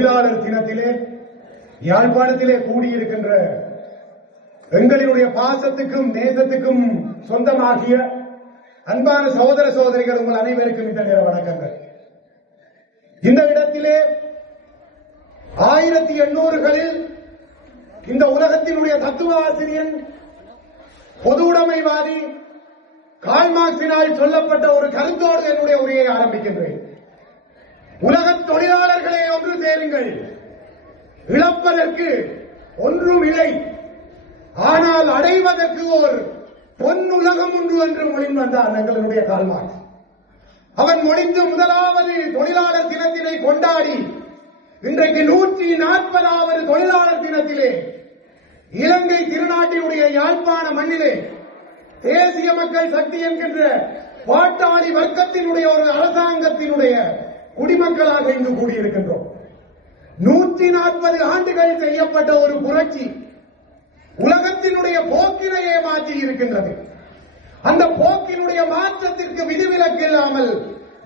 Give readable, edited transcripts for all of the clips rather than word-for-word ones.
தொழிலாளர் தினத்திலே யாழ்ப்பாணத்திலே கூடியிருக்கின்ற எங்களுடைய பாசத்துக்கும் நேசத்துக்கும் சொந்தமாகிய அன்பான சகோதர சகோதரிகள் உங்கள் அனைவருக்கும் இந்த நேர வணக்கங்கள். இந்த இடத்திலே 1800களில் இந்த உலகத்தினுடைய தத்துவ ஆசிரியன் பொது உடைமைவாதி கார்ல் மார்க்சினால் சொல்லப்பட்ட ஒரு கருத்தோடு என்னுடைய உரையை ஆரம்பிக்கின்றேன். உலக தொழிலாளர்களே ஒன்று சேருங்கள், இழப்பதற்கு ஒன்றும் இல்லை, ஆனால் அடைவதற்கு ஒரு பொன்னுலகம் ஒன்று என்று மொழிந்து வந்தார் எங்களுடைய கார்ல் மார்க்ஸ். அவன் மொழிந்து முதலாவது தொழிலாளர் தினத்தினை கொண்டாடி இன்றைக்கு 140வது தொழிலாளர் தினத்திலே இலங்கை திருநாட்டினுடைய யாழ்ப்பாண மண்ணிலே தேசிய மக்கள் சக்தி என்கின்ற பாட்டாளி வர்க்கத்தினுடைய ஒரு அரசாங்கத்தினுடைய குடிமக்களாக இங்கு கூடியிருக்கின்றோம். 140 ஆண்டுகள் செய்யப்பட்ட ஒரு புரட்சி உலகத்தினுடைய போக்கினையே மாற்றி இருக்கின்றது. அந்த போக்கினுடைய மாற்றத்திற்கு விதிவிலக்கு இல்லாமல்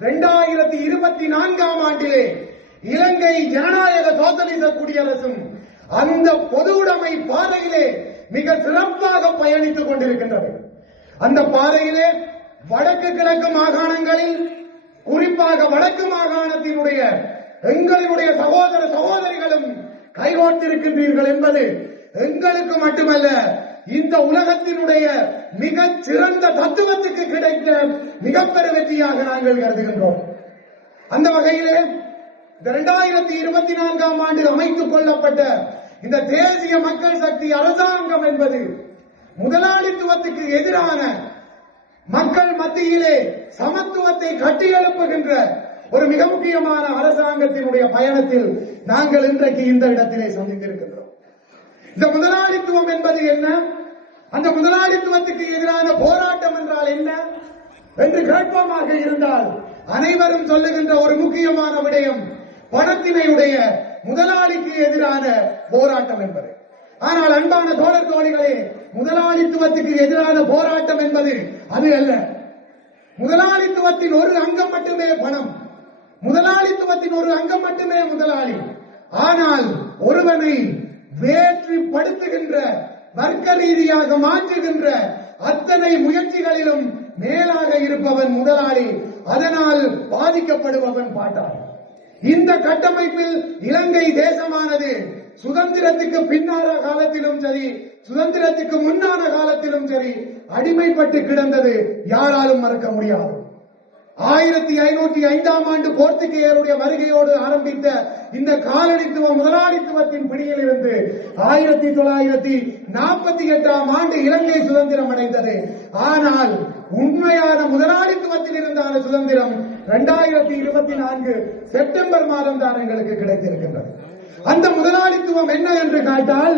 2024ஆம் ஆண்டிலே இலங்கை ஜனநாயக சோசலிச குடியரசும் அந்த பொது உடைமை பாதையிலே மிக சிறப்பாக பயணித்துக் கொண்டிருக்கின்றது. அந்த பாதையிலே வடக்கு கிழக்கு மாகாணங்களில், குறிப்பாக வடக்கு மாகாணத்தினுடைய எங்களுடைய சகோதர சகோதரிகளும் கைகோர்த்திருக்கின்றீர்கள் என்பது எங்களுக்கு மட்டுமல்ல, இந்த உலகத்தினுடைய மிக சிறந்த தத்துவத்துக்கு கிடைத்த மிகப்பெரிய வெற்றியாக நாங்கள் கருதுகின்றோம். அந்த வகையிலே 2024ஆம் ஆண்டு அமைத்துக் கொள்ளப்பட்ட இந்த தேசிய மக்கள் சக்தி அரசாங்கம் என்பது முதலாளித்துவத்துக்கு எதிரான மக்கள் மத்தியிலே சமத்துவத்தை கட்டியெழுப்புகின்ற ஒரு மிக முக்கியமான அரசாங்கத்தினுடைய பயணத்தில் நாங்கள் இன்றைக்கு இந்த இடத்திலே சந்தித்திருக்கின்றோம். இந்த முதலாளித்துவம் என்பது என்ன, அந்த முதலாளித்துவத்துக்கு எதிரான போராட்டம் என்றால் என்ன என்று கேட்போமாக இருந்தால் அனைவரும் சொல்லுகின்ற ஒரு முக்கியமான விடயம் பணத்தினையுடைய முதலாளிக்கு எதிரான போராட்டம் என்பது. ஆனால் அன்பான தோழர் தோழிகளே, முதலாளித்துவத்துக்கு எதிரான போராட்டம் என்பது அது அல்ல. முதலாளித்துவத்தின் ஒரு அங்கம் மட்டுமே பணம், முதலாளித்துவத்தின் ஒரு அங்கம் மட்டுமே முதலாளி. ஆனால் ஒருவனை வேற்றுப்படுத்துகின்ற, வர்க்க ரீதியாக மாற்றுகின்ற அத்தனை முயற்சிகளிலும் மேலாக இருப்பவன் முதலாளி. அதனால் பாதிக்கப்படுபவன் பாட்டாளி. இந்த கட்டமைப்பில் இலங்கை தேசமானது சுதந்திரத்துக்கு பின்னான காலத்திலும் சரி, சுதந்திரத்துக்கு முன்னான காலத்திலும் சரி அடிமைப்பட்டு கிடந்தது யாராலும் மறக்க முடியாது. 1505ஆம் ஆண்டு போர்த்துகேயருடைய வருகையோடு ஆரம்பித்த இந்த காலனித்துவ முதலாளித்துவத்தின் பிடியில் இருந்து 1948ஆம் ஆண்டு இலங்கை சுதந்திரம் அடைந்தது. ஆனால் உண்மையான முதலாளித்துவத்தில் இருந்தான சுதந்திரம் 2024 செப்டம்பர் மாதம் தான் எங்களுக்கு கிடைத்திருக்கின்றது. அந்த முதலாளித்துவம் என்ன என்று கேட்டால்,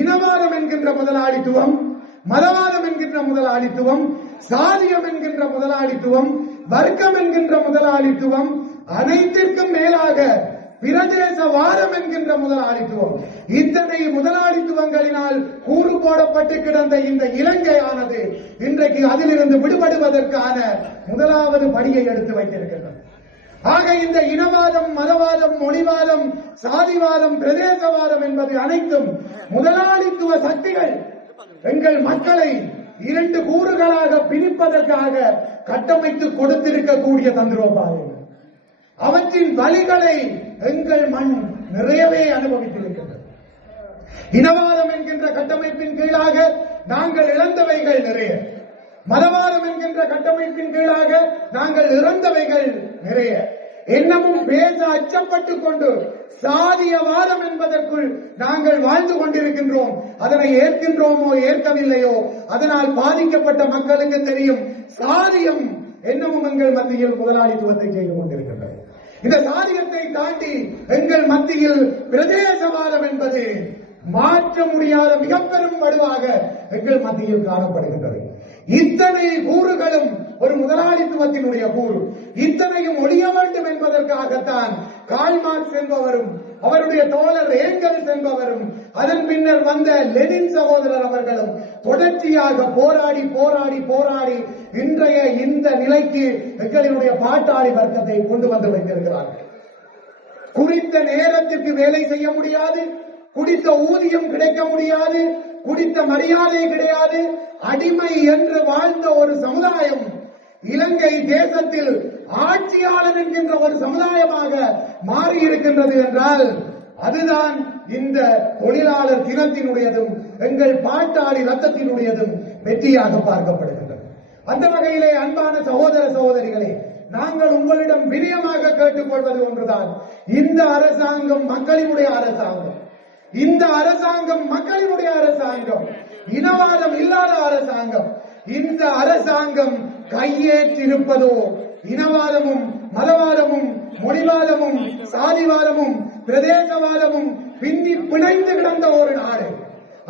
இனவாதம் என்கின்ற முதலாளித்துவம், மதவாதம் என்கின்ற முதலாளித்துவம், சாதியம் என்கின்ற முதலாளித்துவம், வர்க்கம் என்கின்ற முதலாளித்துவம், அனைத்திற்கும் மேலாக பிரதேசவாதம் என்கின்ற முதலாளித்துவம், இத்தனை முதலாளித்துவங்களினால் கூறு போடப்பட்டு கிடந்த இந்த இலங்கையானது இன்றைக்கு அதிலிருந்து விடுபடுவதற்கான முதலாவது படியை எடுத்து வைத்திருக்கின்றது. ஆக இந்த இனவாதம், மதவாதம், மொழிவாதம், சாதிவாதம், பிரதேசவாதம் என்பது அனைத்தும் முதலாளித்துவ சக்திகள் எங்கள் மக்களை 2 கூறுகளாக பிரிப்பதற்காக கட்டமைத்து கொடுத்திருக்கக்கூடிய தந்திரோபாயம். அவற்றின் வலிகளை எங்கள் மண் நிறையவே அனுபவித்திருக்கிறது. இனவாதம் என்கின்ற கட்டமைப்பின் கீழாக நாங்கள் இழந்தவைகள் நிறைய, மதவாதம் என்கின்ற கட்டமைப்பின் கீழாக நாங்கள் இறந்தவைகள் நிறைய. என்னமும் பேச அச்சப்பட்டுக் கொண்டு சாதியவாதம் என்பதற்குள் நாங்கள் வாழ்ந்து கொண்டிருக்கின்றோம். அதனை ஏற்கின்றோமோ ஏற்கவில்லையோ, அதனால் பாதிக்கப்பட்ட மக்களுக்கு தெரியும் சாதியம் என்னமும் எங்கள் மத்தியில் முதலாளித்துவத்தை செய்து கொண்டிருக்கின்றது. இந்த சாதியத்தை தாண்டி எங்கள் மத்தியில் பிரதேசவாதம் என்பது மாற்ற முடியாத மிக பெரும் வடுவாக எங்கள் மத்தியில் காணப்படுகின்றது. இத்தனை கூறுகளும் ஒரு முதலாளித்துவத்தினுடைய கூறு. இத்தனையும் ஒழிய வேண்டும் என்பதற்காகத்தான் கார்ல் மார்க்ஸ் என்பவரும் அவருடைய தோழர் ஏங்கல்ஸ் என்பவரும் அதன் பின்னர் வந்த லெனின் சகோதரர் அவர்களும் தொடர்ச்சியாக போராடி போராடி போராடி இன்றைய இந்த நிலைக்கு எங்களுடைய பாட்டாளி வர்க்கத்தை கொண்டு வந்து வைத்திருக்கிறார்கள். குறித்த நேரத்திற்கு வேலை செய்ய முடியாது, குடித்த ஊதியம் கிடைக்க முடியாது, குடித்த மரியாதை கிடையாது, அடிமை என்று வாழ்ந்த ஒரு சமுதாயம் இலங்கை தேசத்தில் ஆட்சியாளர் என்கின்ற ஒரு சமுதாயமாக மாறி இருக்கின்றது என்றால் அதுதான் இந்த தொழிலாளர் தினத்தினுடையதும் எங்கள் பாட்டாளி ரத்தத்தினுடையதும் வெற்றியாக பார்க்கப்படுகின்றது. அந்த வகையிலே அன்பான சகோதர சகோதரிகளே, நாங்கள் உங்களிடம் வினயமாக கேட்டுக்கொள்வது ஒன்றுதான், இந்த அரசாங்கம் மக்களினுடைய அரசாங்கம், இந்த அரசாங்கம் மக்களினுடைய அரசாங்கம், இனவாதம் இல்லாத அரசாங்கம். இந்த அரசாங்கம் கையேற்றிருப்பதோ இனவாதமும் மதவாதமும் மொழிவாதமும் சாதிவாதமும் பிரதேசவாதமும் பின்னி பிணைந்து கிடந்த ஒரு நாடு.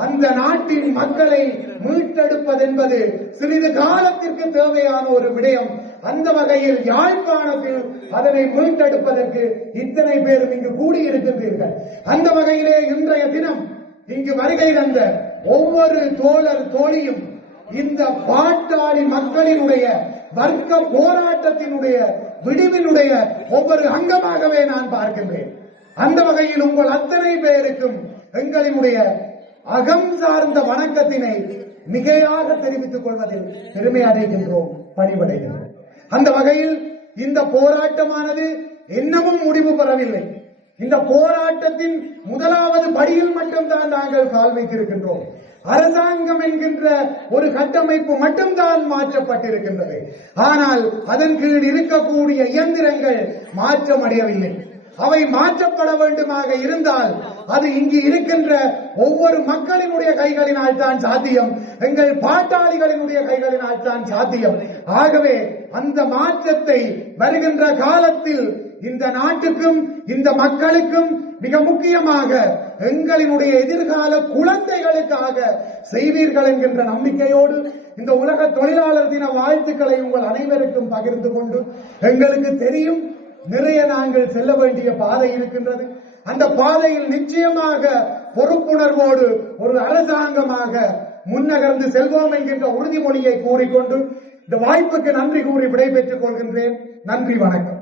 அந்த நாட்டின் மக்களை மீட்டெடுப்பதென்பது சிறிது காலத்திற்கு தேவையான ஒரு விடயம். அந்த வகையில் யாழ்ப்பாணத்தில் அதனை மீட்டெடுப்பதற்கு இத்தனை பேரும் இங்கு கூடியிருக்கின்றீர்கள். அந்த வகையிலே இன்றைய தினம் இங்கு வருகை தந்த ஒவ்வொரு தோழர் தோழியும் இந்த பாட்டாளி மக்களினுடைய வர்க்க போராட்டத்தினுடைய விடிவினுடைய ஒவ்வொரு அங்கமாகவே நான் பார்க்கின்றேன். அந்த வகையில் உங்கள் அத்தனை பேருக்கும் எங்களினுடைய அகம் சார்ந்த வணக்கத்தினை மிகையாக தெரிவித்துக் கொள்வதில் பெருமை அடைகின்றோம், பணிவடைகின்றோம். அந்த வகையில் இந்த போராட்டமானது இன்னமும் முடிவு பெறவில்லை. இந்த போராட்டத்தின் முதலாவது படியில் மட்டும்தான் நாங்கள் கால் வைத்திருக்கின்றோம். அரசாங்கம் என்கின்ற ஒரு கட்டமைப்பு மட்டும்தான் மாற்றப்பட்டிருக்கின்றது. ஆனால் அதன் கீழ் இருக்கக்கூடிய இயந்திரங்கள் மாற்றமடையவில்லை. அவை மாற்றப்பட வேண்டுமாக இருந்தால் அது இங்கு இருக்கின்ற ஒவ்வொரு மக்களினுடைய கைகளினால் தான் சாத்தியம், எங்கள் பாட்டாளிகளினுடைய கைகளினால் தான் சாத்தியம். ஆகவே அந்த மாற்றத்தை வருகின்ற காலத்தில் இந்த நாட்டுக்கும் இந்த மக்களுக்கும் மிக முக்கியமாக எங்களினுடைய எதிர்கால குழந்தைகளுக்காக செய்வீர்கள் என்கின்ற நம்பிக்கையோடு இந்த உலக தொழிலாளர் தின வாழ்த்துக்களை உங்கள் அனைவருக்கும் பகிர்ந்து கொண்டு, எங்களுக்கு தெரியும் நிறைய நாங்கள் செல்ல வேண்டிய பாதை இருக்கின்றது. அந்த பாதையில் நிச்சயமாக பொறுப்புணர்வோடு ஒரு அரசாங்கமாக முன்னகர்ந்து செல்வோம் என்கின்ற உறுதிமொழியை கூறிக்கொண்டு இந்த வாய்ப்புக்கு நன்றி கூறி விடைபெற்றுக் கொள்கின்றேன். நன்றி, வணக்கம்.